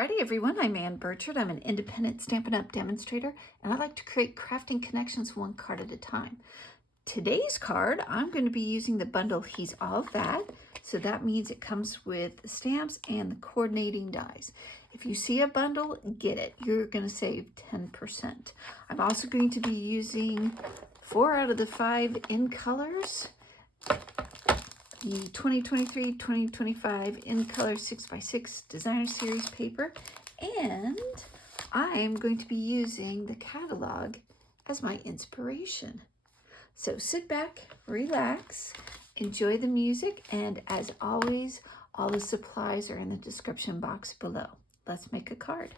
Friday, everyone. I'm Ann Birchard. I'm an independent Stampin' Up! Demonstrator, and I like to create crafting connections one card at a time. Today's card, I'm going to be using the bundle He's All That. So that means it comes with the stamps and the coordinating dies. If you see a bundle, get it. You're going to save 10%. I'm also going to be using 4 out of the 5 in colors. The 2023-2025 in color 6x6 designer series paper, and I'm going to be using the catalog as my inspiration. So sit back, relax, enjoy the music, and as always, all the supplies are in the description box below. Let's make a card.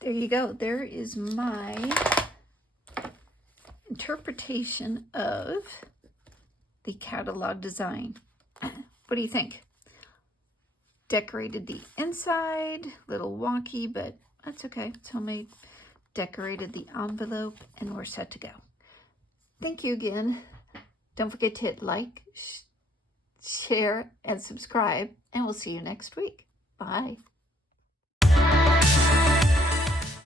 There you go. There is my interpretation of the catalog design. What do you think? Decorated the inside, little wonky, but that's okay. It's homemade. Decorated the envelope, and we're set to go. Thank you again. Don't forget to hit like, share, and subscribe, and we'll see you next week. Bye.